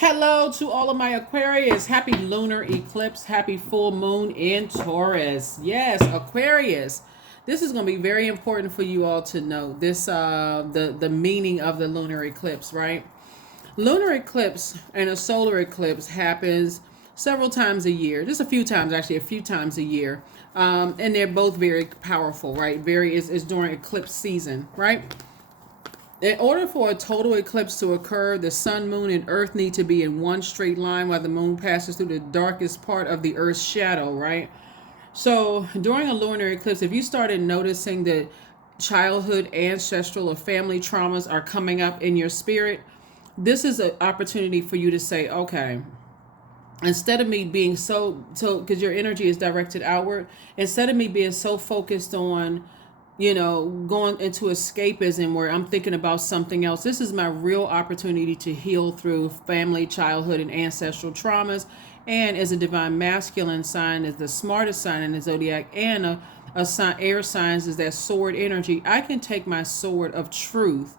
Hello to all of my Aquarius. Happy lunar eclipse. Happy full moon in Taurus. Yes, Aquarius. This is going to be very important for you all to know this the meaning of the lunar eclipse, right? Lunar eclipse and a solar eclipse happens several times a year. Just a few times, actually, a few times a year. And they're both very powerful, right? Very is during eclipse season, right? In order for a total eclipse to occur, the sun, moon, and earth need to be in one straight line while the moon passes through the darkest part of the earth's shadow, right? So during a lunar eclipse, if you started noticing that childhood, ancestral, or family traumas are coming up in your spirit, this is an opportunity for you to say, okay, instead of me being because your energy is directed outward, instead of me being so focused on going into escapism where I'm thinking about something else. This is my real opportunity to heal through family, childhood, and ancestral traumas. And as a divine masculine sign, is the smartest sign in the zodiac, and a sign, air signs is that sword energy. I can take my sword of truth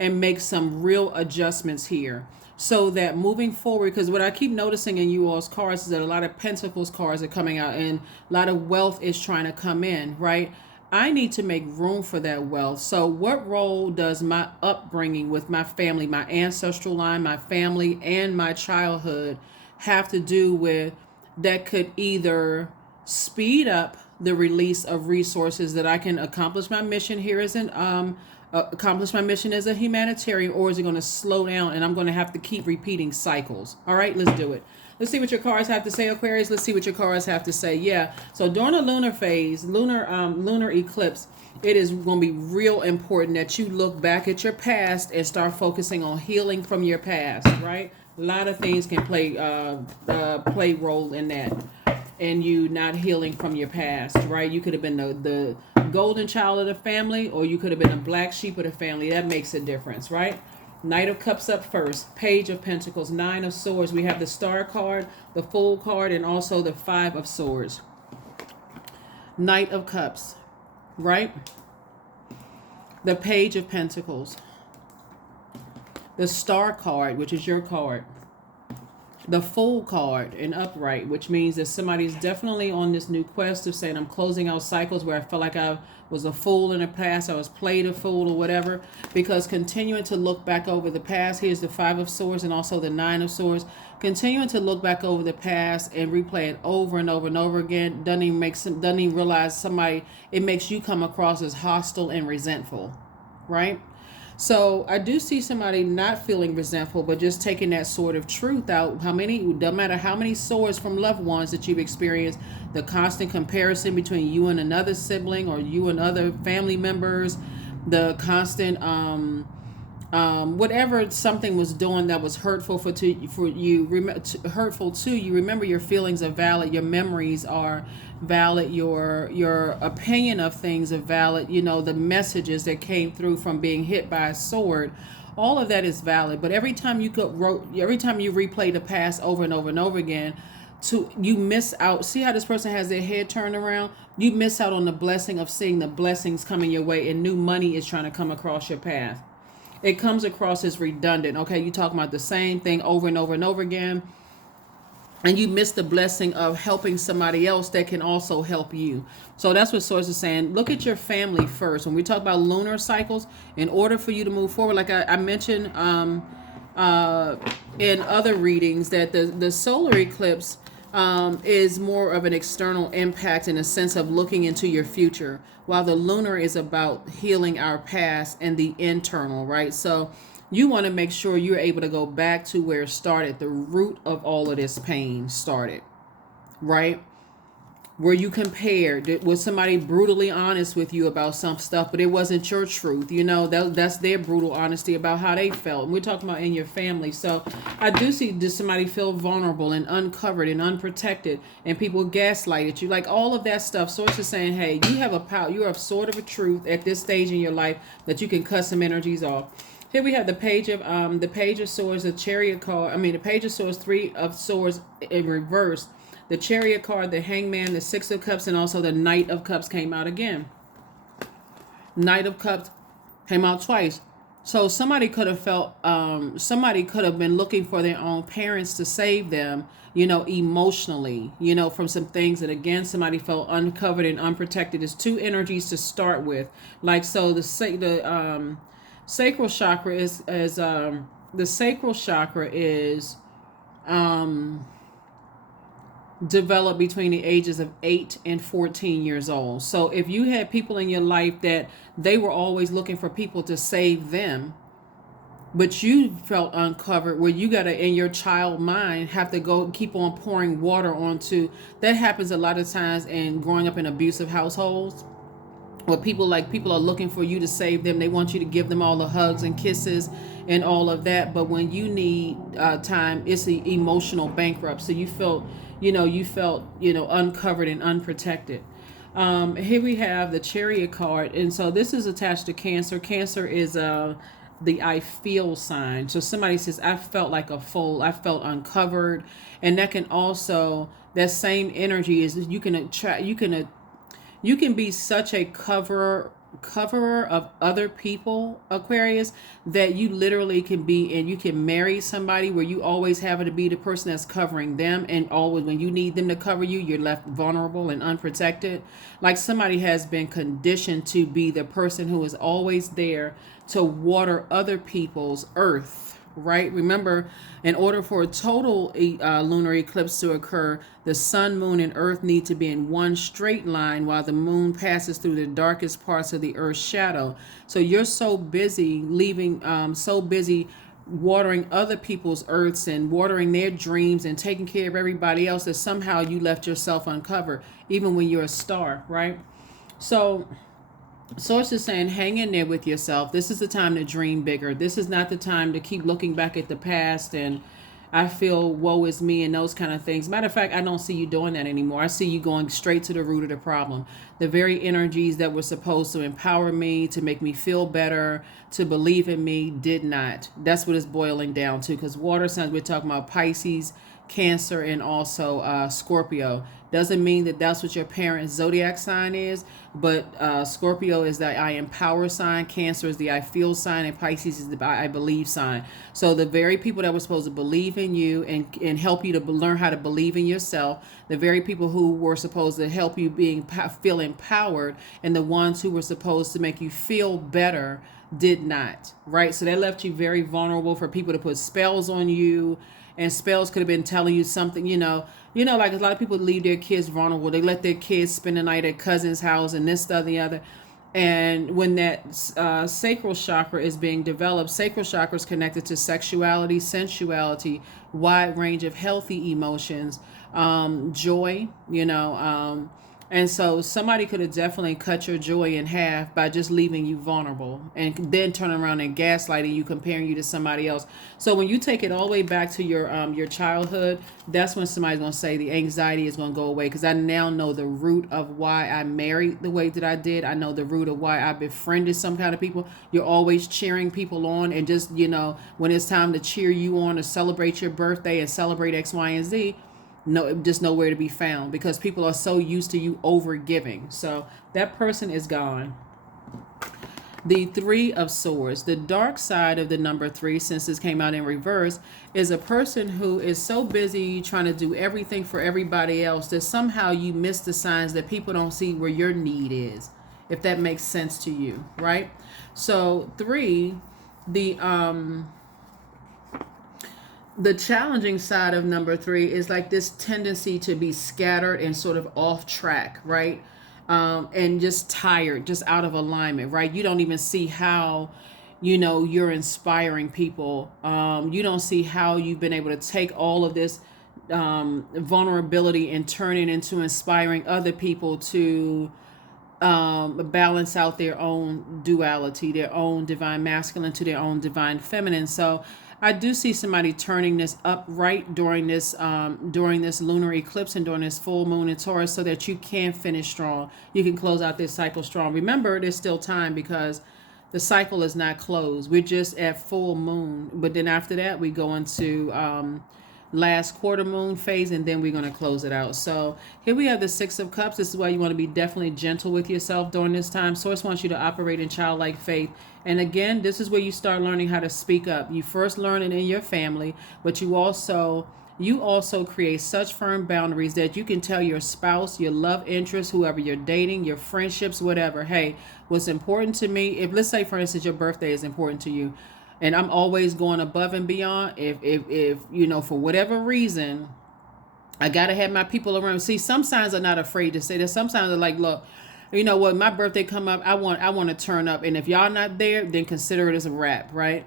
and make some real adjustments here so that moving forward, because what I keep noticing in you all's cards is that a lot of pentacles cards are coming out and a lot of wealth is trying to come in, right? I need to make room for that wealth. So what role does my upbringing with my family, my ancestral line, my family, and my childhood have to do with that could either speed up the release of resources that I can accomplish my mission here as an accomplish my mission as a humanitarian, or is it going to slow down and I'm going to have to keep repeating cycles? All right, let's do it. Let's see what your cards have to say, Aquarius. Let's see what your cards have to say. Yeah. So during the lunar phase, lunar eclipse, it is going to be real important that you look back at your past and start focusing on healing from your past. Right. A lot of things can play role in that, and you not healing from your past. Right. You could have been the golden child of the family, or you could have been a black sheep of the family. That makes a difference. Right. Knight of Cups up first, Page of Pentacles, Nine of Swords. We have the Star card, the Fool card, and also the Five of Swords. Knight of Cups, right? The Page of Pentacles. The Star card, which is your card. The Fool card in upright, which means that somebody's definitely on this new quest of saying, I'm closing out cycles where I felt like I was a fool in the past, I was played a fool or whatever, because continuing to look back over the past, here's the Five of Swords and also the Nine of Swords, continuing to look back over the past and replay it over and over and over again, doesn't even realize somebody, it makes you come across as hostile and resentful, right? So I do see somebody not feeling resentful, but just taking that sword of truth out. No matter how many swords from loved ones that you've experienced, the constant comparison between you and another sibling or you and other family members, the constant whatever something was doing that was hurtful hurtful to you. Remember, your feelings are valid, your memories are valid, your opinion of things are valid. The messages that came through from being hit by a sword, all of that is valid. But every time you replay the past over and over and over again, you miss out. See how this person has their head turned around? You miss out on the blessing of seeing the blessings coming your way, and new money is trying to come across your path. It comes across as redundant. Okay, you talk about the same thing over and over and over again, and you miss the blessing of helping somebody else that can also help you. So that's what Source is saying. Look at your family first. When we talk about lunar cycles, in order for you to move forward, like I mentioned in other readings, that the solar eclipse is more of an external impact in a sense of looking into your future, while the lunar is about healing our past and the internal, right? So you want to make sure you're able to go back to where it started, the root of all of this pain started, right? Where you compared, was somebody brutally honest with you about some stuff, but it wasn't your truth. That's their brutal honesty about how they felt. And we're talking about in your family. So I do see, does somebody feel vulnerable and uncovered and unprotected, and people gaslighted you, like all of that stuff. Source is saying, hey, you have a power, you have sort of a truth at this stage in your life that you can cut some energies off. Here we have the Page of Swords, the Chariot card. The Page of Swords, Three of Swords in reverse. The Chariot card, the Hangman, the Six of Cups, and also the Knight of Cups came out again. Knight of Cups came out twice. So somebody could have felt, somebody could have been looking for their own parents to save them, emotionally, from some things that, again, somebody felt uncovered and unprotected. There's two energies to start with. Like, so the sacral chakra the sacral chakra is um, developed between the ages of 8 and 14 years old. So if you had people in your life that they were always looking for people to save them, but you felt uncovered, where you gotta, in your child mind, have to go keep on pouring water onto. That happens a lot of times in growing up in abusive households, where people are looking for you to save them. They want you to give them all the hugs and kisses and all of that. But when you need time, it's the emotional bankrupt. So you felt uncovered and unprotected. Here we have the Chariot card, and so this is attached to Cancer. Cancer is the I feel sign. So somebody says, I felt like a fool. I felt uncovered, and that can also, that same energy is, you can attract. You can be such a coverer of other people, Aquarius, that you literally can be, and you can marry somebody where you always have to be the person that's covering them, and always when you need them to cover you, you're left vulnerable and unprotected. Like somebody has been conditioned to be the person who is always there to water other people's earth, right? Remember, in order for a total lunar eclipse to occur, the sun, moon, and earth need to be in one straight line while the moon passes through the darkest parts of the earth's shadow. So you're so busy so busy watering other people's earths and watering their dreams and taking care of everybody else, that somehow you left yourself uncovered, even when you're a star, right? So Source is saying, hang in there with yourself. This is the time to dream bigger. This is not the time to keep looking back at the past and I feel woe is me and those kind of things. Matter of fact, I don't see you doing that anymore. I see you going straight to the root of the problem. The very energies that were supposed to empower me, to make me feel better, to believe in me, did not. That's what it's boiling down to, because water signs, we're talking about Pisces, Cancer, and also Scorpio. Doesn't mean that that's what your parents' zodiac sign is, but Scorpio is the I empower sign, Cancer is the I feel sign, and Pisces is the I believe sign. So the very people that were supposed to believe in you and help you to learn how to believe in yourself, the very people who were supposed to help you feel empowered, and the ones who were supposed to make you feel better, did not, right? So that left you very vulnerable for people to put spells on you, and spells could have been telling you something, like a lot of people leave their kids vulnerable. They let their kids spend the night at cousin's house and this, that, the other. And when that sacral chakra is being developed, sacral chakra is connected to sexuality, sensuality, wide range of healthy emotions, joy, and so somebody could have definitely cut your joy in half by just leaving you vulnerable and then turn around and gaslighting you, comparing you to somebody else. So when you take it all the way back to your childhood, that's when somebody's going to say the anxiety is going to go away, because I now know the root of why I married the way that I did. I know the root of why I befriended some kind of people. You're always cheering people on, and just, when it's time to cheer you on to celebrate your birthday and celebrate X, Y, and Z, no, just nowhere to be found, because people are so used to you over giving. So that person is gone. The Three of Swords, the dark side of the number 3, since this came out in reverse, is a person who is so busy trying to do everything for everybody else that somehow you miss the signs that people don't see where your need is, if that makes sense to you, right? So 3, the challenging side of number 3 is like this tendency to be scattered and sort of off track, right? And just tired, just out of alignment, right? You don't even see how, you're inspiring people. You don't see how you've been able to take all of this vulnerability and turn it into inspiring other people to balance out their own duality, their own divine masculine to their own divine feminine. So I do see somebody turning this upright during this lunar eclipse and during this full moon in Taurus, so that you can finish strong. You can close out this cycle strong. Remember, there's still time, because the cycle is not closed. We're just at full moon, but then after that we go into last quarter moon phase, and then we're going to close it out. So here we have the Six of Cups. This is why you want to be definitely gentle with yourself during this time. Source wants you to operate in childlike faith. And again, this is where you start learning how to speak up. You first learn it in your family, but you also create such firm boundaries that you can tell your spouse, your love interest, whoever you're dating, your friendships, whatever, hey, what's important to me, if let's say for instance your birthday is important to you, and I'm always going above and beyond, if you know, for whatever reason, I gotta have my people around. See, some signs are not afraid to say that. Some signs are like, look, you know what, my birthday come up, I want to turn up, and if y'all not there, then consider it as a wrap, right?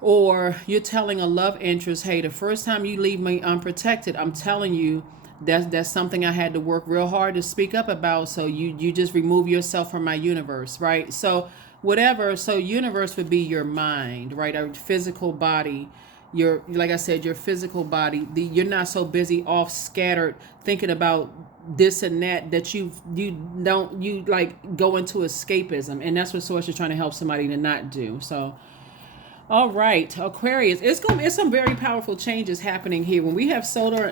Or you're telling a love interest, hey, the first time you leave me unprotected, I'm telling you that's something I had to work real hard to speak up about. So you just remove yourself from my universe, right? So whatever. So universe would be your mind, right? Our physical body. Your, like I said, your physical body. You're not so busy off scattered thinking about this and that you like go into escapism, and that's what source is trying to help somebody to not do. So all right, Aquarius, it's some very powerful changes happening here. When we have solar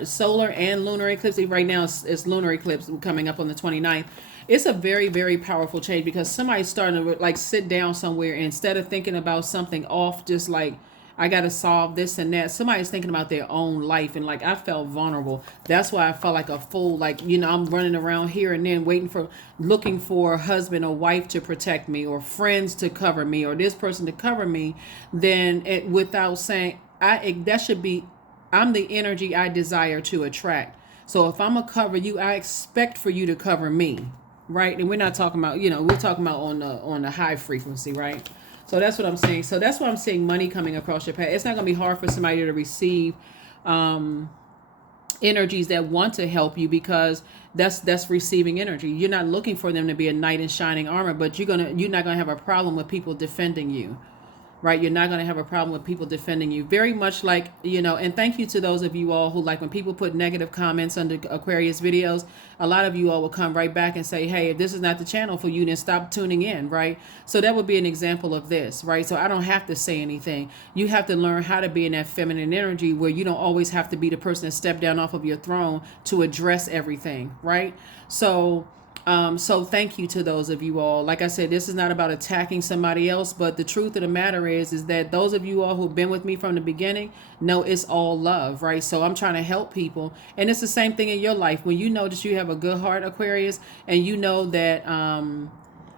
and lunar eclipse, right now it's lunar eclipse coming up on the 29th. It's a very, very powerful change because somebody's starting to like sit down somewhere, and instead of thinking about something off, just like I got to solve this and that, somebody's thinking about their own life. And like I felt vulnerable. That's why I felt like a fool. Like, you know, I'm running around here and then looking for a husband or wife to protect me, or friends to cover me, or this person to cover me. Then without saying, that should be, I'm the energy I desire to attract. So if I'm gonna cover you, I expect for you to cover me, right? And we're not talking about, you know, we're talking about on the high frequency, right? So that's what I'm saying. So that's why I'm saying money coming across your path. It's not going to be hard for somebody to receive energies that want to help you, because that's receiving energy. You're not looking for them to be a knight in shining armor, but you're not going to have a problem with people defending you. Right? You're not going to have a problem with people defending you. Very much like, you know, and thank you to those of you all who, like, when people put negative comments under Aquarius videos, a lot of you all will come right back and say, hey, if this is not the channel for you, then stop tuning in, right? So that would be an example of this, right? So I don't have to say anything. You have to learn how to be in that feminine energy where you don't always have to be the person that step down off of your throne to address everything, right? So thank you to those of you all. Like I said, this is not about attacking somebody else, but the truth of the matter is that those of you all who've been with me from the beginning know it's all love, right? So I'm trying to help people. And it's the same thing in your life. When you know that you have a good heart, Aquarius, and you know that,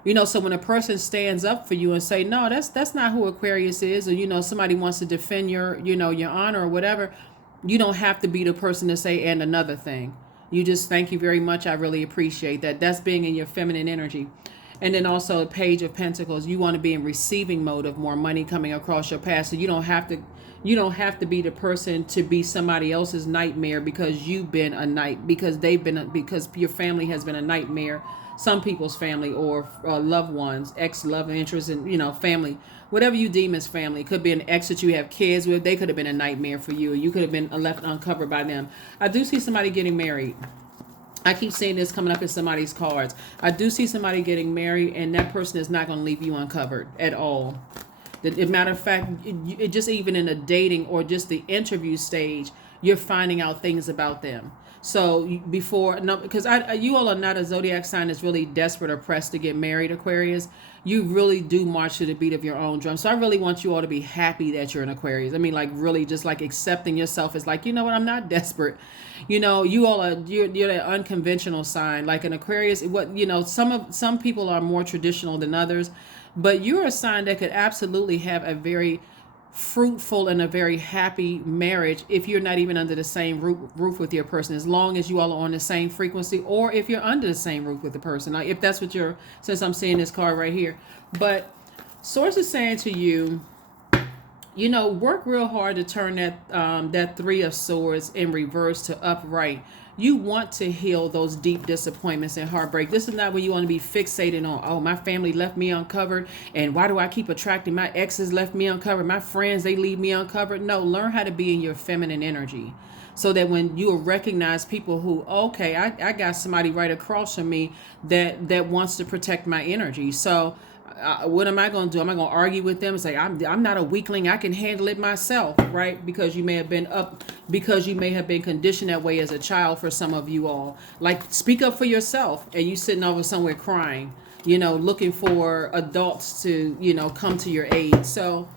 you know, so when a person stands up for you and say, no, that's not who Aquarius is, or, you know, somebody wants to defend your, you know, your honor or whatever, you don't have to be the person to say, and another thing. You just, thank you very much. I really appreciate that. That's being in your feminine energy. And then also Page of Pentacles. You want to be in receiving mode of more money coming across your path. So you don't have to be the person to be somebody else's nightmare because you've been a night, because because your family has been a nightmare. Some people's family, or loved ones, ex-love interest, and, you know, family, whatever you deem as family. It could be an ex that you have kids with. They could have been a nightmare for you. You could have been left uncovered by them. I do see somebody getting married. I keep seeing this coming up in somebody's cards. I do see somebody getting married, and that person is not going to leave you uncovered at all. As a matter of fact, it just even in a dating or just the interview stage, you're finding out things about them. So because you all are not a zodiac sign that's really desperate or pressed to get married, Aquarius. You really do march to the beat of your own drum. So I really want you all to be happy that you're an Aquarius. I mean, like, really just like accepting yourself as like, you know what, I'm not desperate. You know, you all are, you're an unconventional sign, like an Aquarius. What, you know, some people are more traditional than others, but you're a sign that could absolutely have a very fruitful and a very happy marriage if you're not even under the same roof with your person, as long as you all are on the same frequency, or if you're under the same roof with the person. Now, if that's what since I'm seeing this card right here. But source is saying to you, you know, work real hard to turn that Three of Swords in reverse to upright. You want to heal those deep disappointments and heartbreak. This is not when you want to be fixated on, oh, my family left me uncovered, and why do I keep attracting my exes left me uncovered, my friends, they leave me uncovered. No, learn how to be in your feminine energy, so that when you will recognize people who, okay, I got somebody right across from me that wants to protect my energy. So What am I going to do? Am I going to argue with them and say I'm not a weakling? I can handle it myself, right? Because you may have been conditioned that way as a child. For some of you all, like, speak up for yourself, and you sitting over somewhere crying, looking for adults to come to your aid. So,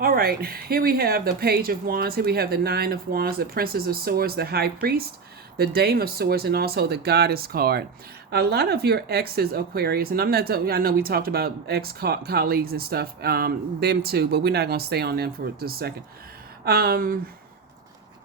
all right, here we have the Page of Wands. Here we have the Nine of Wands, the Princess of Swords, the High Priest, the Dame of Swords, and also the Goddess card. A lot of your exes, Aquarius, and I know we talked about ex-colleagues and stuff, them too, but we're not going to stay on them for just a second.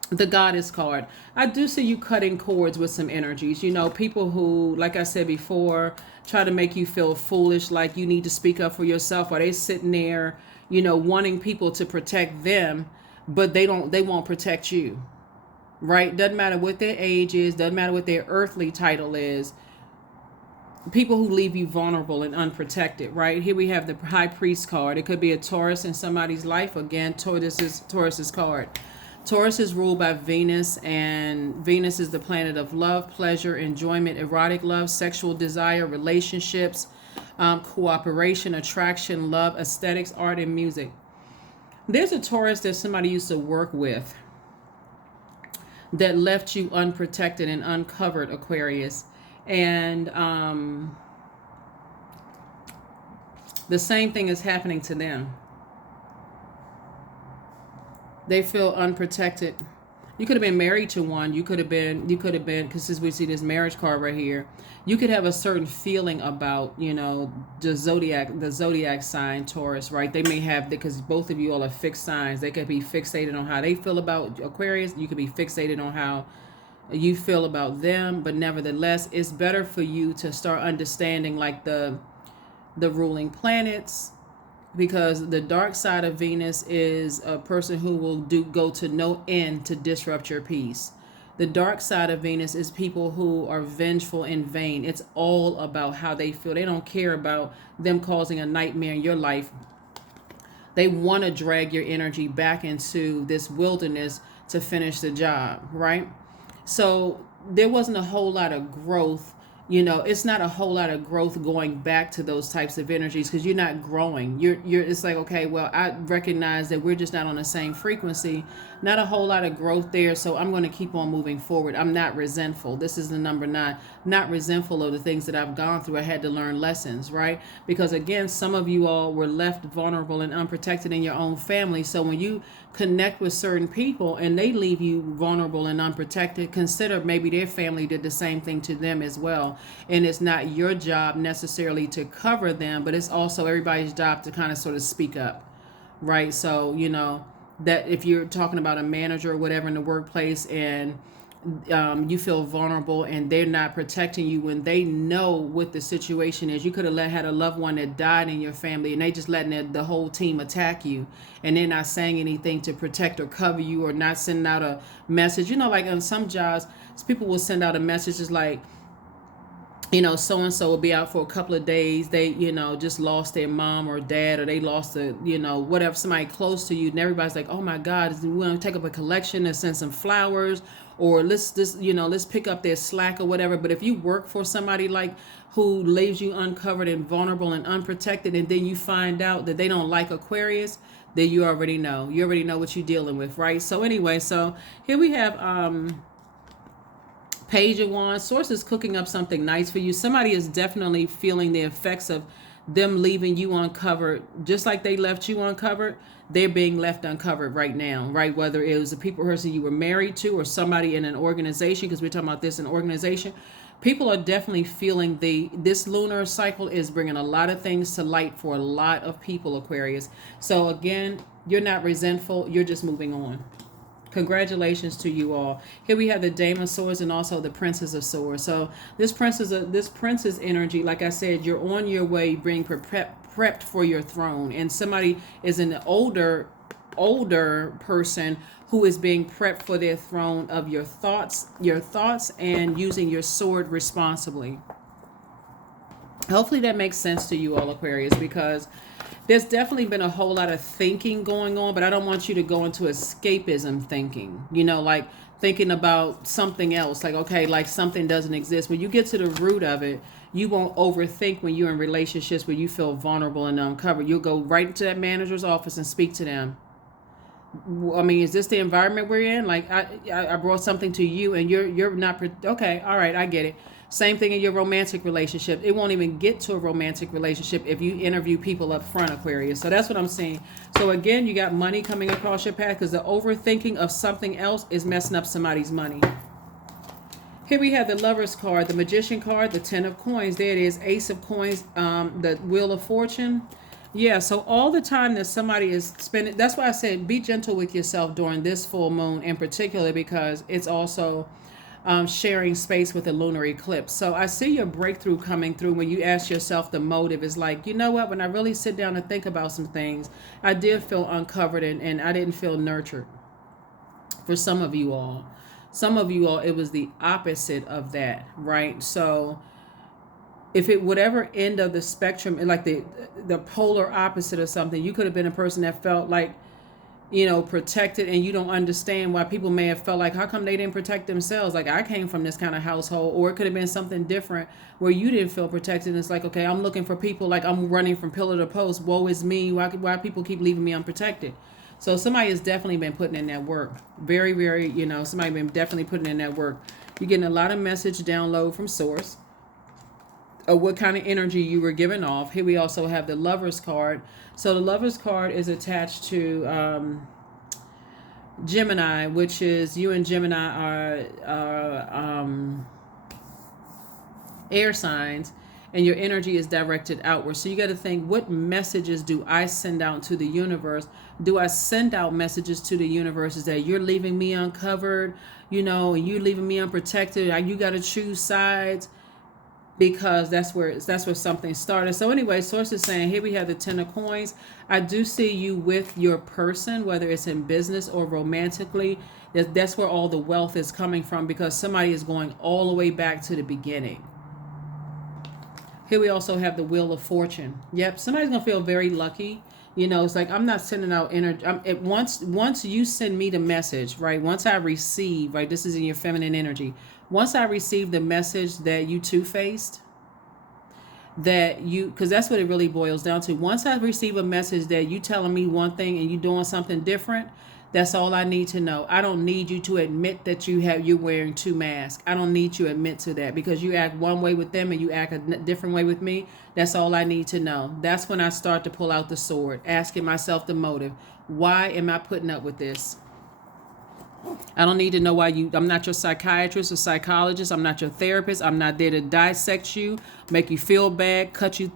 The Goddess card. I do see you cutting cords with some energies. People who, like I said before, try to make you feel foolish, like you need to speak up for yourself, or they sitting there, wanting people to protect them, but they won't protect you. Right? Doesn't matter what their age is, doesn't matter what their earthly title is. People who leave you vulnerable and unprotected, right? Here we have the High Priest card. It could be a Taurus in somebody's life. Again, Taurus's card. Taurus is ruled by Venus, and Venus is the planet of love, pleasure, enjoyment, erotic love, sexual desire, relationships, cooperation, attraction, love, aesthetics, art, and music. There's a Taurus that somebody used to work with that left you unprotected and uncovered, Aquarius. And the same thing is happening to them. They feel unprotected. You could have been married to one. You could have been, because since we see this marriage card right here, you could have a certain feeling about, the zodiac sign, Taurus, right? They may have, because both of you all are fixed signs. They could be fixated on how they feel about Aquarius. You could be fixated on how you feel about them. But nevertheless, it's better for you to start understanding, like, the ruling planets, because the dark side of Venus is a person who will go to no end to disrupt your peace. The dark side of Venus is people who are vengeful and vain. It's all about how they feel. They don't care about them causing a nightmare in your life. They want to drag your energy back into this wilderness to finish the job, right? So there wasn't a whole lot of growth. It's not a whole lot of growth going back to those types of energies, because you're not growing. It's like, okay, well, I recognize that we're just not on the same frequency. Not a whole lot of growth there, so I'm going to keep on moving forward. I'm not resentful. This is the number 9. Not resentful of the things that I've gone through. I had to learn lessons, right? Because again, some of you all were left vulnerable and unprotected in your own family. So when you connect with certain people and they leave you vulnerable and unprotected, consider maybe their family did the same thing to them as well. And it's not your job necessarily to cover them, but it's also everybody's job to kind of sort of speak up, right? So, that if you're talking about a manager or whatever in the workplace, and you feel vulnerable and they're not protecting you when they know what the situation is. You could have had a loved one that died in your family, and they just letting the whole team attack you, and they're not saying anything to protect or cover you, or not sending out a message. Like on some jobs, people will send out a message just like, so-and-so will be out for a couple of days. They, just lost their mom or dad, or they lost whatever, somebody close to you. And everybody's like, oh my God, we want to take up a collection and send some flowers, or let's pick up their slack or whatever. But if you work for somebody like who leaves you uncovered and vulnerable and unprotected, and then you find out that they don't like Aquarius, then you already know. You already know what you're dealing with, right? So anyway, so here we have, Page of Wands. Source is cooking up something nice for you. Somebody is definitely feeling the effects of them leaving you uncovered. Just like they left you uncovered, they're being left uncovered right now, right? Whether it was a person you were married to, or somebody in an organization, because we're talking about this in organization. People are definitely feeling this lunar cycle is bringing a lot of things to light for a lot of people, Aquarius. So again, you're not resentful. You're just moving on. Congratulations to you all. Here we have the Dame of Swords and also the Princess of Swords. So this princess energy, like I said, you're on your way being prepped for your throne. And somebody is an older person who is being prepped for their throne of your thoughts and using your sword responsibly. Hopefully that makes sense to you all, Aquarius, because there's definitely been a whole lot of thinking going on, but I don't want you to go into escapism thinking, like thinking about something else, like, okay, like something doesn't exist. When you get to the root of it, you won't overthink when you're in relationships where you feel vulnerable and uncovered. You'll go right into that manager's office and speak to them. I mean, is this the environment we're in? Like, I brought something to you, and you're not okay. All right, I get it. Same thing in your romantic relationship. It won't even get to a romantic relationship if you interview people up front, Aquarius. So that's what I'm saying. So again, you got money coming across your path because the overthinking of something else is messing up somebody's money. Here we have the Lover's card, the Magician card, the Ten of Coins. There it is, Ace of Coins, the Wheel of Fortune. Yeah, so all the time that somebody is spending, that's why I said be gentle with yourself during this full moon in particular, because it's also sharing space with a lunar eclipse. So I see your breakthrough coming through when you ask yourself the motive is like, you know what, when I really sit down and think about some things, I did feel uncovered and I didn't feel nurtured. For some of you all, it was the opposite of that, right? So if it whatever end of the spectrum, like the polar opposite of something, you could have been a person that felt like, protected, and you don't understand why people may have felt like, how come they didn't protect themselves? Like, I came from this kind of household. Or it could have been something different where you didn't feel protected. And it's like, okay, I'm looking for people, like I'm running from pillar to post. Woe is me. Why people keep leaving me unprotected? So somebody has definitely been putting in that work. Very, very, somebody been definitely putting in that work. You're getting a lot of message download from source of what kind of energy you were giving off. Here we also have the Lover's card. So the Lover's card is attached to Gemini, which is you and Gemini are air signs, and your energy is directed outward. So you got to think, what messages do I send out to the universe? Do I send out messages to the universe is that you're leaving me uncovered, and you're leaving me unprotected? You got to choose sides, because that's where something started. So anyway, source is saying here we have the Ten of Coins. I do see you with your person, whether it's in business or romantically. That's where all the wealth is coming from, because somebody is going all the way back to the beginning. Here we also have the Wheel of Fortune. Yep, somebody's gonna feel very lucky. It's like, I'm not sending out energy. Once you send me the message, right? Once I receive, right? This is in your feminine energy. Once I receive the message that you two-faced, because that's what it really boils down to. Once I receive a message that you telling me one thing and you doing something different, that's all I need to know. I don't need you to admit that you're wearing two masks. I don't need you to admit to that, because you act one way with them and you act a different way with me. That's all I need to know. That's when I start to pull out the sword, asking myself the motive. Why am I putting up with this? I don't need to know why I'm not your psychiatrist or psychologist. I'm not your therapist. I'm not there to dissect you, make you feel bad, cut you,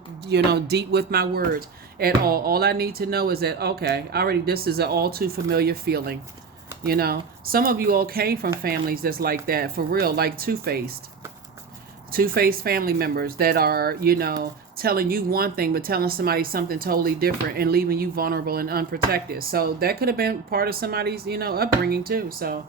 deep with my words at all. All I need to know is that, okay, this is an all too familiar feeling. Some of you all came from families that's like that, for real, like two-faced family members that are, telling you one thing but telling somebody something totally different and leaving you vulnerable and unprotected. So that could have been part of somebody's, upbringing too. So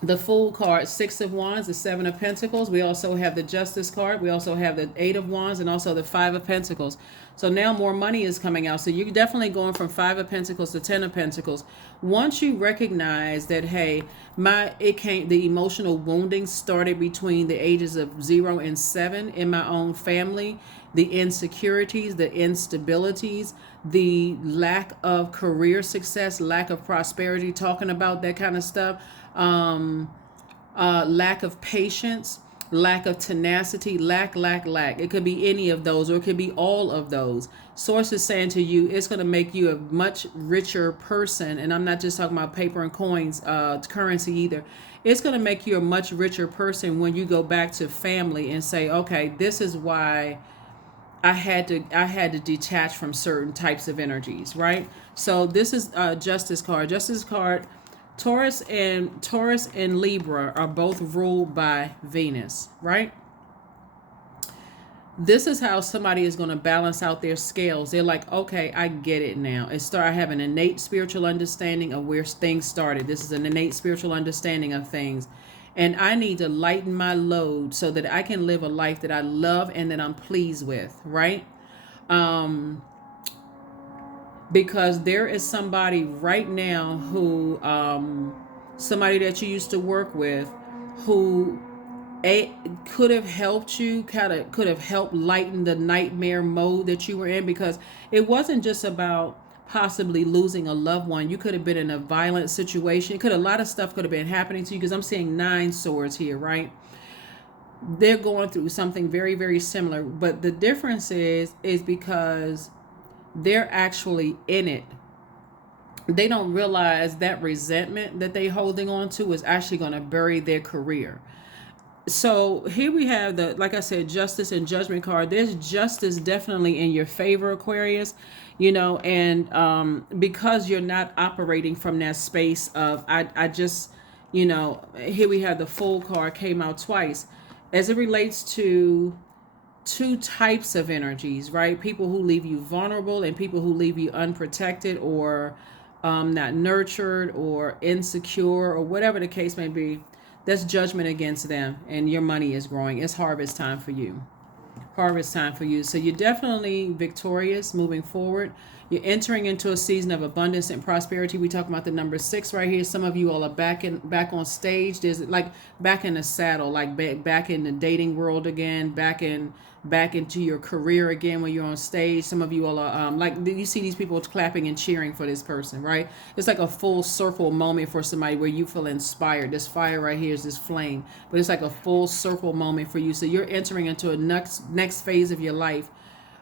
the Fool card, Six of Wands, the Seven of Pentacles. We also have the Justice card. We also have the Eight of Wands and also the Five of Pentacles. So now more money is coming out. So you're definitely going from Five of Pentacles to Ten of Pentacles. Once you recognize that, hey, the emotional wounding started between the ages of 0 and 7 in my own family. The insecurities, the instabilities, the lack of career success, lack of prosperity, talking about that kind of stuff. Lack of patience, lack of tenacity, lack. It could be any of those, or it could be all of those. Source is saying to you, it's going to make you a much richer person. And I'm not just talking about paper and coins, currency either. It's going to make you a much richer person when you go back to family and say, okay, this is why I had to detach from certain types of energies, right? So this is Justice card. Justice card. Taurus and Libra are both ruled by Venus, right? This is how somebody is going to balance out their scales. They're like, okay, I get it now. I have an innate spiritual understanding of where things started. This is an innate spiritual understanding of things. and I need to lighten my load so that I can live a life that I love and that I'm pleased with, right? Um, because there is somebody right now who, somebody that you used to work with, who a could have helped you, kind of could have helped lighten the nightmare mode that you were in, because it wasn't just about possibly losing a loved one. You could have been in a violent situation. Could A lot of stuff could have been happening to you, because I'm seeing 9 swords here, right? They're going through something very, very similar, but the difference is because they're actually in it. They don't realize that resentment that they holding on to is actually going to bury their career. So here we have the, like I said, justice and judgment card. There's justice definitely in your favor, Aquarius, and because you're not operating from that space of, I just, here we have the Fool card came out twice as it relates to two types of energies, right? People who leave you vulnerable and people who leave you unprotected, or not nurtured or insecure, or whatever the case may be. That's judgment against them, and your money is growing. It's harvest time for you. Harvest time for you. So you're definitely victorious moving forward. You're entering into a season of abundance and prosperity. We talk about the number 6 right here. Some of you all are back on stage. There's like back in the saddle, like back in the dating world again, back into your career again when you're on stage. Some of you all are like, you see these people clapping and cheering for this person, right? It's like a full circle moment for somebody where you feel inspired. This fire right here is this flame, but it's like a full circle moment for you. So you're entering into a next phase of your life,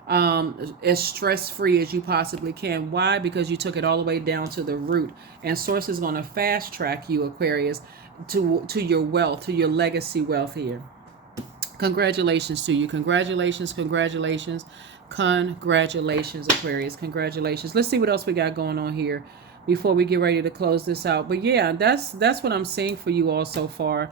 as stress-free as you possibly can. Why? Because you took it all the way down to the root, and source is going to fast track you, Aquarius, to your wealth, to your legacy wealth here. Congratulations to you. Congratulations, congratulations, congratulations, Aquarius. Congratulations. Let's see what else we got going on here before we get ready to close this out. But yeah, that's what I'm seeing for you all so far.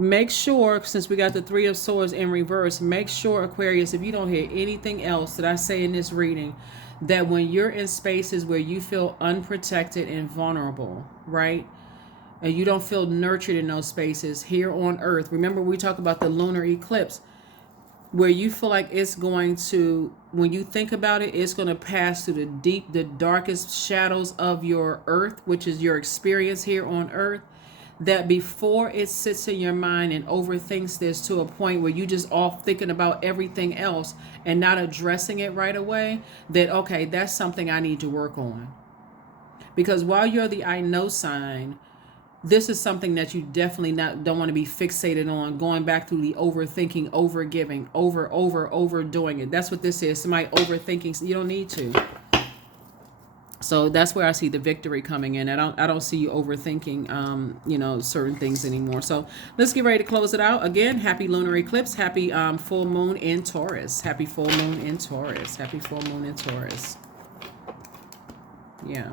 Make sure, since we got the 3 of Swords in reverse, make sure, Aquarius, if you don't hear anything else that I say in this reading, that when you're in spaces where you feel unprotected and vulnerable, right? And you don't feel nurtured in those spaces here on Earth. Remember, we talk about the lunar eclipse, where you feel like it's going to, when you think about it, it's going to pass through the darkest shadows of your Earth, which is your experience here on Earth. That before it sits in your mind and overthinks this to a point where you just off thinking about everything else and not addressing it right away, that, okay, that's something I need to work on. Because while you're the I know sign, this is something that you definitely don't want to be fixated on, going back through the overthinking, overgiving, overdoing it. That's what this is. Somebody overthinking. You don't need to. So that's where I see the victory coming in. I don't see you overthinking, certain things anymore. So let's get ready to close it out. Again, happy lunar eclipse. Happy full moon in Taurus. Happy full moon in Taurus. Happy full moon in Taurus. Yeah.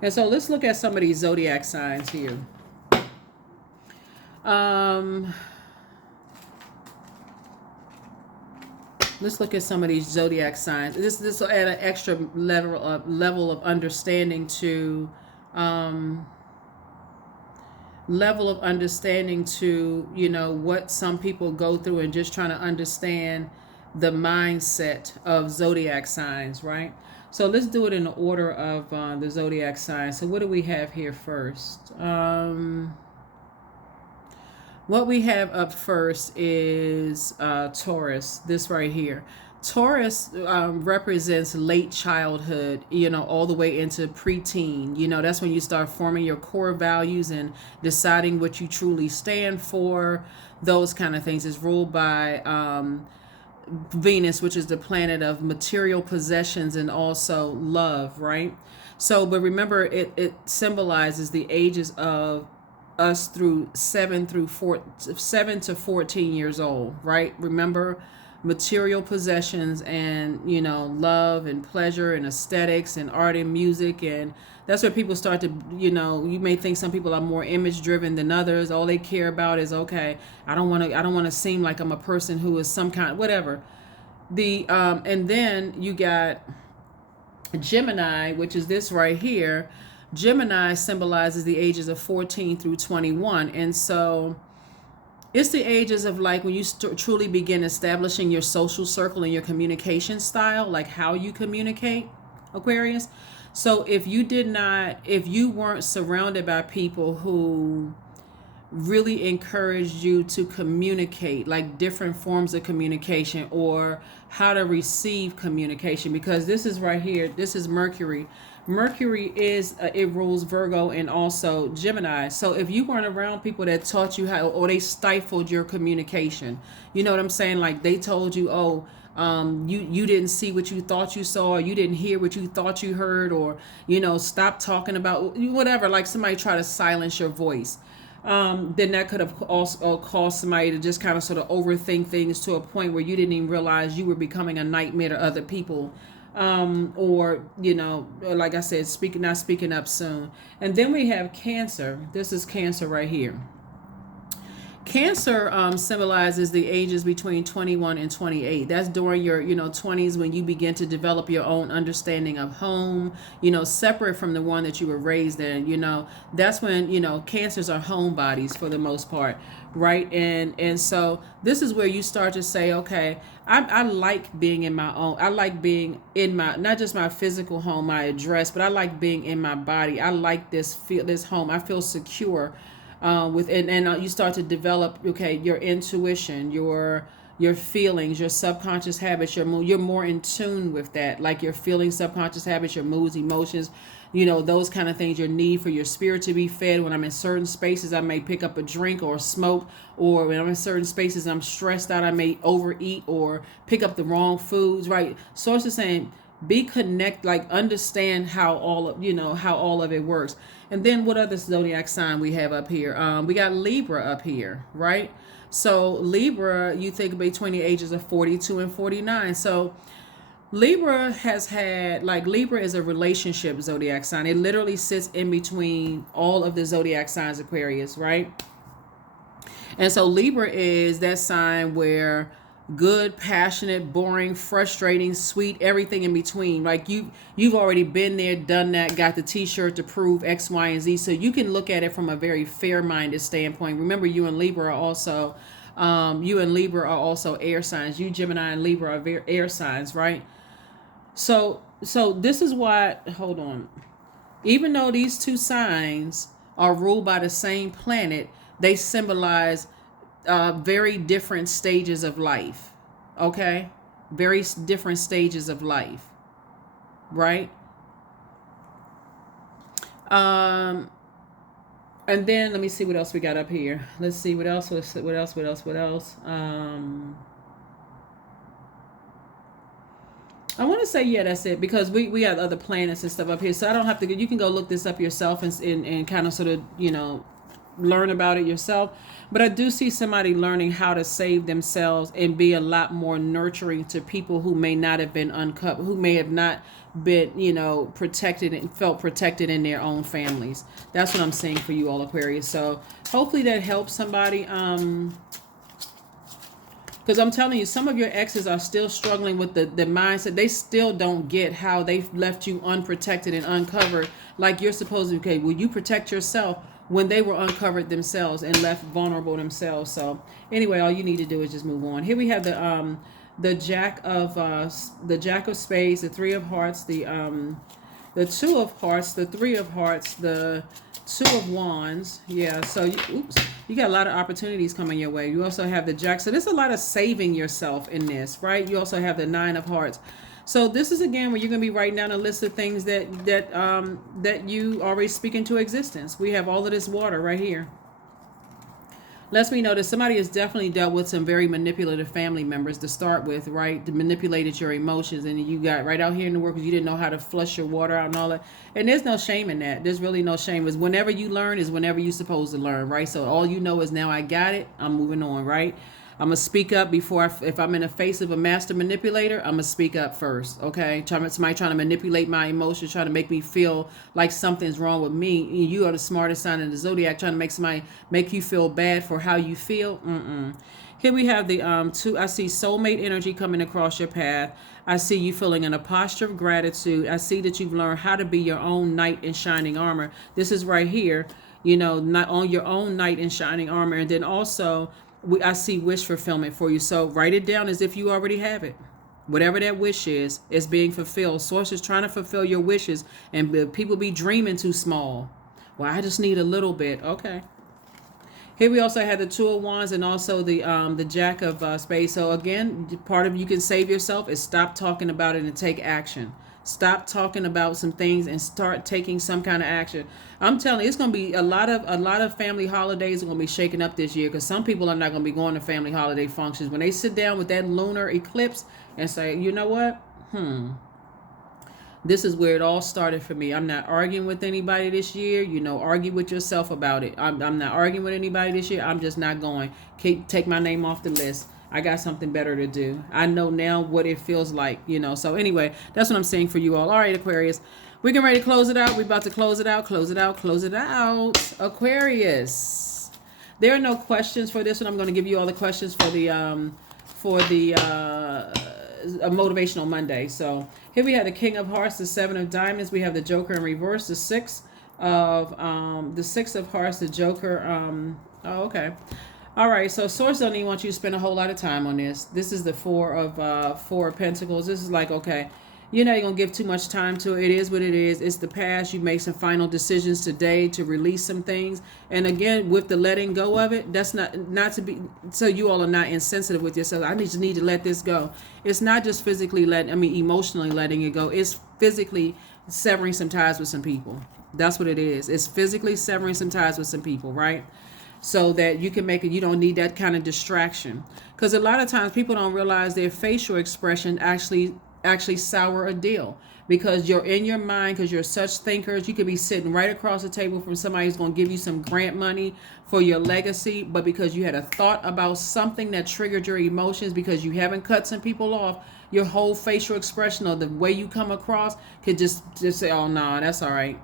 And so let's look at some of these zodiac signs here. Let's look at some of these zodiac signs. This will add an extra level of understanding to what some people go through, and just trying to understand the mindset of zodiac signs, right? So let's do it in the order of the zodiac signs. So what do we have here first? What we have up first is Taurus, this right here. Taurus represents late childhood, all the way into preteen. That's when you start forming your core values and deciding what you truly stand for, those kind of things. It's ruled by Venus, which is the planet of material possessions and also love, right? So, but remember, it symbolizes the ages of us through 7 to 14 years old, right? Remember, material possessions and love and pleasure and aesthetics and art and music, and that's where people start to, you may think some people are more image driven than others. All they care about is, okay, I don't want to seem like I'm a person who is some kind, whatever. And then you got Gemini, which is this right here. Gemini symbolizes the ages of 14 through 21. And so it's the ages of like when you truly begin establishing your social circle and your communication style, like how you communicate, Aquarius. So if you weren't surrounded by people who really encouraged you to communicate, like different forms of communication or how to receive communication, because this is right here, this is Mercury. Mercury is it rules Virgo and also Gemini. So if you weren't around people that taught you how, or they stifled your communication, you know what I'm saying, like they told you, oh, you didn't see what you thought you saw, or you didn't hear what you thought you heard, or stop talking about whatever, like somebody try to silence your voice, then that could have also caused somebody to just kind of sort of overthink things to a point where you didn't even realize you were becoming a nightmare to other people, or like I said, not speaking up soon. And then we have Cancer. This is Cancer right here. Cancer symbolizes the ages between 21 and 28. That's during your 20s, when you begin to develop your own understanding of home, separate from the one that you were raised in. That's when Cancers are homebodies for the most part, right? And so this is where you start to say, okay, I like being in my own. I like being in my, not just my physical home, my address, but I like being in my body. I like this home. I feel secure you start to develop, your intuition, your feelings, your subconscious habits. You're more in tune with that, like your feelings, subconscious habits, your moods, emotions, those kind of things. Your need for your spirit to be fed. When I'm in certain spaces, I may pick up a drink or smoke, or when I'm in certain spaces, I'm stressed out, I may overeat or pick up the wrong foods, right? So it's just saying, be connect, like understand how all of it works. And then what other zodiac sign we have up here? We got Libra up here, right? So Libra, you think between the ages of 42 and 49. So Libra Libra is a relationship zodiac sign. It literally sits in between all of the zodiac signs, Aquarius, right? And so Libra is that sign where good, passionate, boring, frustrating, sweet, everything in between. Like you've already been there, done that, got the t-shirt to prove X, Y, and Z. So you can look at it from a very fair-minded standpoint. Remember, you and Libra are also air signs. You, Gemini, and Libra are air signs, right? So this is why, hold on. Even though these two signs are ruled by the same planet, they symbolize very different stages of life. Okay? Very different stages of life. Right? And then let me see what else we got up here. Let's see what else. I want to say, yeah, that's it, because we have other planets and stuff up here, so I don't have to. You can go look this up yourself and kind of sort of learn about it yourself. But I do see somebody learning how to save themselves and be a lot more nurturing to people who may not have been uncovered, who may have not been protected and felt protected in their own families. That's what I'm saying for you all, Aquarius. So hopefully that helps somebody. Because I'm telling you, some of your exes are still struggling with the mindset. They still don't get how they've left you unprotected and uncovered like you're supposed to. Okay, will you protect yourself when they were uncovered themselves and left vulnerable themselves? So anyway, all you need to do is just move on. Here we have the Jack of Spades, the Three of Hearts, the Two of Hearts, the Three of Hearts, the Two of Wands. Yeah, so you got a lot of opportunities coming your way. You also have the Jack. So there's a lot of saving yourself in this, right? You also have the Nine of Hearts. So this is again where you're going to be writing down a list of things that you already speak into existence. We have all of this water right here. Lets me know that somebody has definitely dealt with some very manipulative family members to start with, right? To manipulated your emotions, and you got right out here in the world because you didn't know how to flush your water out and all that. And there's no shame in that. There's really no shame. Is whenever you learn is whenever you're supposed to learn, right? So all you know is now I got it. I'm moving on, right? I'm going to speak up before, if I'm in the face of a master manipulator, I'm going to speak up first, okay? Somebody trying to manipulate my emotions, trying to make me feel like something's wrong with me. You are the smartest sign in the zodiac, trying to make you feel bad for how you feel. Here we have the two. I see soulmate energy coming across your path. I see you feeling in a posture of gratitude. I see that you've learned how to be your own knight in shining armor. This is right here, you know, not on your own knight in shining armor. And then also, I see wish fulfillment for you. So write it down as if you already have it. Whatever that wish is being fulfilled. Source is trying to fulfill your wishes, and people be dreaming too small. Well, I just need a little bit. Okay. Here we also have the Two of Wands and also the Jack of Spades. So again, part of you can save yourself is stop talking about it and take action. Stop talking about some things and start taking some kind of action. I'm telling you, it's going to be a lot of family holidays are going to be shaken up this year, because some people are not going to be going to family holiday functions. When they sit down with that lunar eclipse and say, you know what? This is where it all started for me. I'm not arguing with anybody this year. You know, argue with yourself about it. I'm not arguing with anybody this year. I'm just not going. Take my name off the list. I got something better to do. I know now what it feels like, you know. So anyway, that's what I'm saying for you all. All right, Aquarius. We're getting ready to close it out. We're about to close it out, close it out, close it out. Aquarius. There are no questions for this one. I'm going to give you all the questions for the a motivational Monday. So here we have the King of Hearts, the Seven of Diamonds. We have the Joker in reverse, the Six of Hearts, the Joker. Oh, okay. All right. So Source don't even want you to spend a whole lot of time on this. This is the Four of Pentacles. This is like, okay, you're not going to give too much time to it. It is what it is. It's the past. You make some final decisions today to release some things. And again, with the letting go of it, that's not to be, so you all are not insensitive with yourself. I just need to let this go. It's not just physically emotionally letting it go. It's physically severing some ties with some people. That's what it is. It's physically severing some ties with some people, right? So that you can make it, you don't need that kind of distraction. Because a lot of times people don't realize their facial expression actually sour a deal, because you're in your mind, because you're such thinkers. You could be sitting right across the table from somebody who's going to give you some grant money for your legacy, but because you had a thought about something that triggered your emotions, because you haven't cut some people off, your whole facial expression or the way you come across could just say, oh no, that's all right.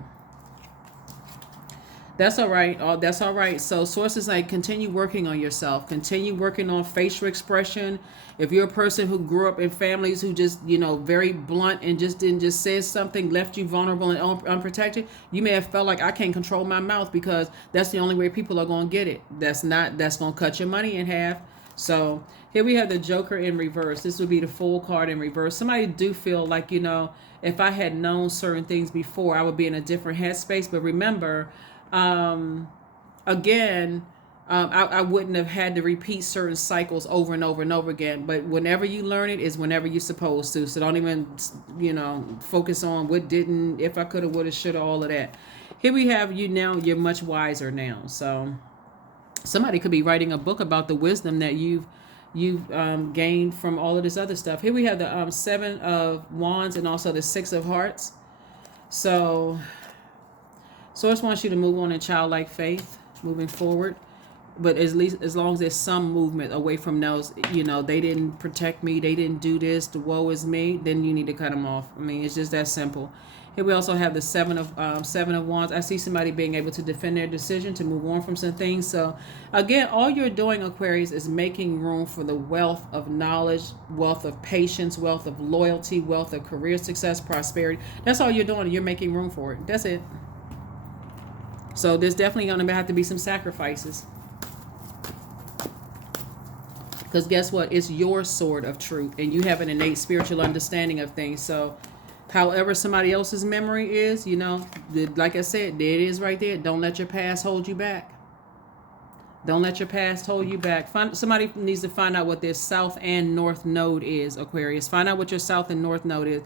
That's all right. Oh, that's all right. So sources like continue working on yourself. Continue working on facial expression. If you're a person who grew up in families who just, you know, very blunt and just didn't just say something, left you vulnerable and unprotected, you may have felt like I can't control my mouth because that's the only way people are going to get it. That's going to cut your money in half. So here we have the Joker in reverse. This would be the Fool card in reverse. Somebody do feel like, you know, if I had known certain things before, I would be in a different headspace. But remember, again, I wouldn't have had to repeat certain cycles over and over and over again. But whenever you learn it is whenever you're supposed to. So don't even, you know, focus on what didn't, if I could have, would have, should have, all of that. Here we have you now. You're much wiser now. So somebody could be writing a book about the wisdom that you've gained from all of this other stuff. Here we have the Seven of Wands and also the Six of Hearts. So Source wants you to move on in childlike faith, moving forward. But at least as long as there's some movement away from those, you know, they didn't protect me, they didn't do this, the woe is me, then you need to cut them off. I mean, it's just that simple. Here we also have the Seven of Wands. I see somebody being able to defend their decision to move on from some things. So again, all you're doing, Aquarius, is making room for the wealth of knowledge, wealth of patience, wealth of loyalty, wealth of career success, prosperity. That's all you're doing. You're making room for it. That's it. So there's definitely going to have to be some sacrifices. Because guess what? It's your sword of truth. And you have an innate spiritual understanding of things. So however somebody else's memory is, you know, like I said, there it is right there. Don't let your past hold you back. Don't let your past hold you back. Somebody needs to find out what their south and north node is, Aquarius. Find out what your south and north node is.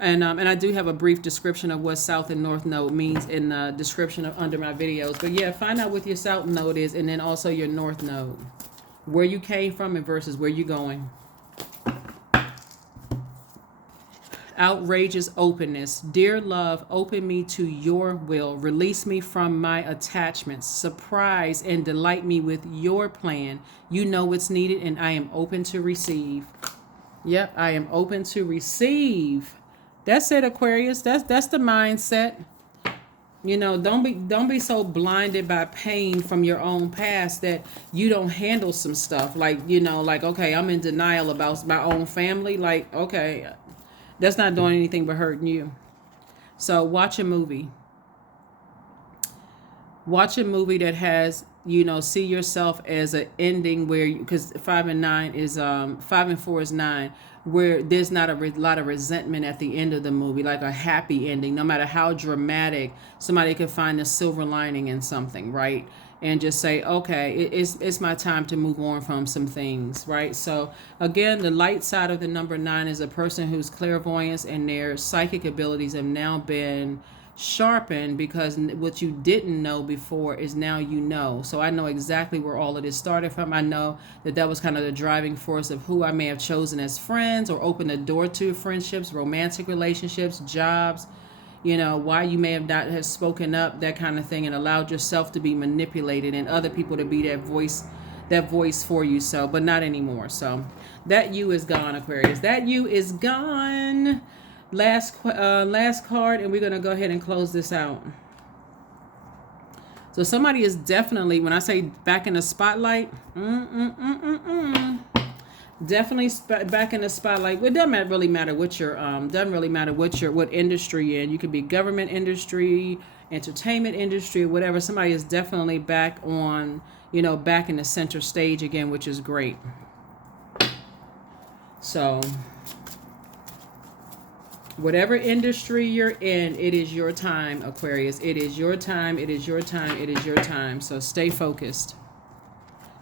And I do have a brief description of what south and north node means in the description under my videos. But yeah, find out what your south node is, and then also your north node. Where you came from and versus where you're going. Outrageous openness. Dear love, open me to your will. Release me from my attachments. Surprise and delight me with your plan. You know what's needed, and I am open to receive. Yep, I am open to receive. That's it, Aquarius. That's the mindset. Don't be so blinded by pain from your own past that you don't handle some stuff. Like, like, okay, I'm in denial about my own family. Like, okay, that's not doing anything but hurting you. So watch a movie that has, see yourself as an ending where, because 5 and 4 is 9, where there's not a lot of resentment at the end of the movie, like a happy ending. No matter how dramatic, somebody could find a silver lining in something, right? And just say, okay, it's my time to move on from some things, right? So again, the light side of the number 9 is a person whose clairvoyance and their psychic abilities have now been sharpened, because what you didn't know before is now So I know exactly where all of this started from. I know that was kind of the driving force of who I may have chosen as friends, or opened the door to friendships, romantic relationships, jobs, why you may have not have spoken up, that kind of thing, and allowed yourself to be manipulated and other people to be that voice for you. So, but not anymore. So that you is gone, Aquarius. That you is gone. Last card, and we're going to go ahead and close this out. So somebody is definitely, when I say back in the spotlight, definitely back in the spotlight. It doesn't really matter what what industry you're in. You could be government industry, entertainment industry, whatever. Somebody is definitely back on, back in the center stage again, which is great. So whatever industry you're in, it is your time, Aquarius. It is your time. It is your time. It is your time. So stay focused.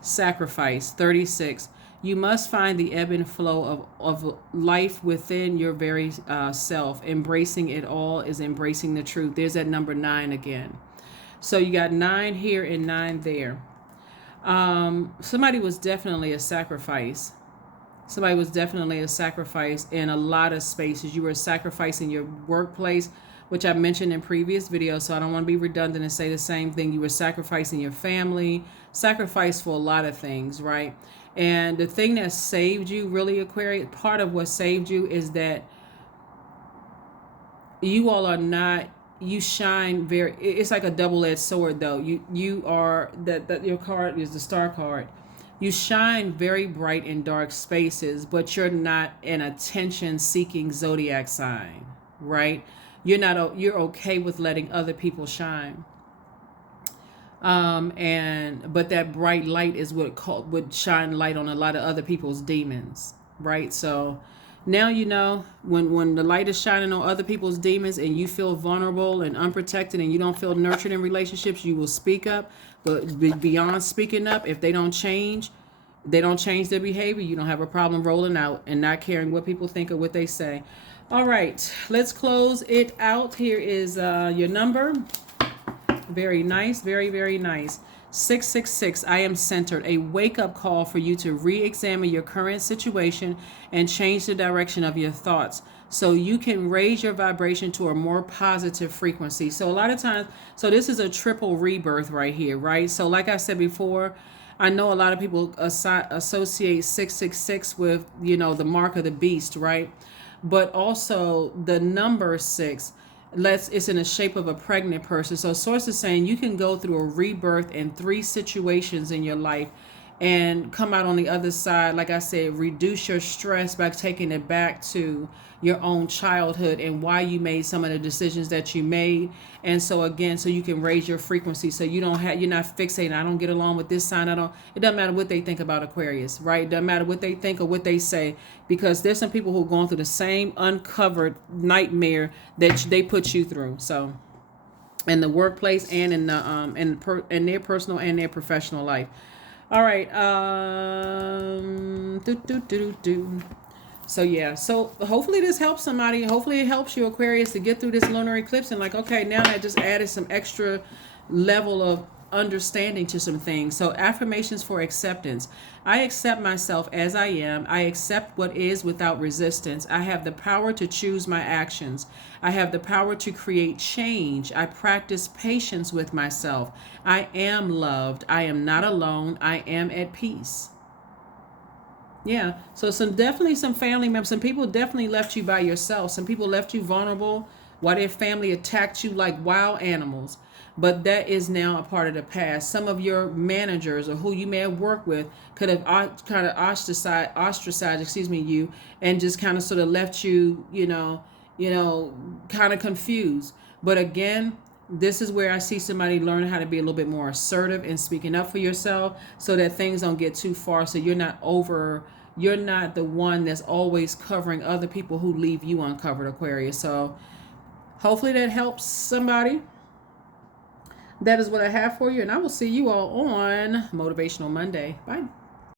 Sacrifice, 36. You must find the ebb and flow of life within your very self. Embracing it all is embracing the truth. There's that number 9 again. So you got 9 here and 9 there. Somebody was definitely a sacrifice. Somebody was definitely a sacrifice in a lot of spaces. You were sacrificing your workplace, which I mentioned in previous videos, so I don't want to be redundant and say the same thing. You were sacrificing your family, sacrifice for a lot of things, right? And the thing that saved you, really, Aquarius, part of what saved you is that you all are not, you shine very, it's like a double-edged sword, though. You are, that your card is the star card. You shine very bright in dark spaces, but you're not an attention-seeking zodiac sign, right? You're okay with letting other people shine. But that bright light is what would shine light on a lot of other people's demons, right? So now when the light is shining on other people's demons and you feel vulnerable and unprotected and you don't feel nurtured in relationships, you will speak up. But beyond speaking up, if they don't change their behavior, you don't have a problem rolling out and not caring what people think or what they say. All right, let's close it out. Here is your number. Very nice, very, very nice. 666, I am centered. A wake-up call for you to re-examine your current situation and change the direction of your thoughts so you can raise your vibration to a more positive frequency. So a lot of times, so this is a triple rebirth right here, right? So like I said before, I know a lot of people associate 666 with, the mark of the beast, right? But also the number 6, it's in the shape of a pregnant person. So source is saying you can go through a rebirth in 3 situations in your life and come out on the other side. Like I said, reduce your stress by taking it back to your own childhood and why you made some of the decisions that you made. And so again, so you can raise your frequency, so you're not fixating. I don't get along with this sign. It doesn't matter what they think about Aquarius, right? It doesn't matter what they think or what they say, because there's some people who are going through the same uncovered nightmare that they put you through. So in the workplace and in their personal and their professional life. All right. So yeah, so hopefully this helps somebody. Hopefully it helps you, Aquarius, to get through this lunar eclipse. And like, okay, now I just added some extra level of understanding to some things. So affirmations for acceptance. I accept myself as I am. I accept what is without resistance. I have the power to choose my actions. I have the power to create change. I practice patience with myself. I am loved. I am not alone. I am at peace. Yeah, so some family members, some people definitely left you by yourself. Some people left you vulnerable, why their family attacked you like wild animals. But that is now a part of the past. Some of your managers or who you may have worked with could have kind of ostracized, you, and just kind of sort of left you, kind of confused. But again, this is where I see somebody learning how to be a little bit more assertive and speaking up for yourself, so that things don't get too far. So you're not the one that's always covering other people who leave you uncovered, Aquarius. So hopefully that helps somebody. That is what I have for you, and I will see you all on Motivational Monday. Bye.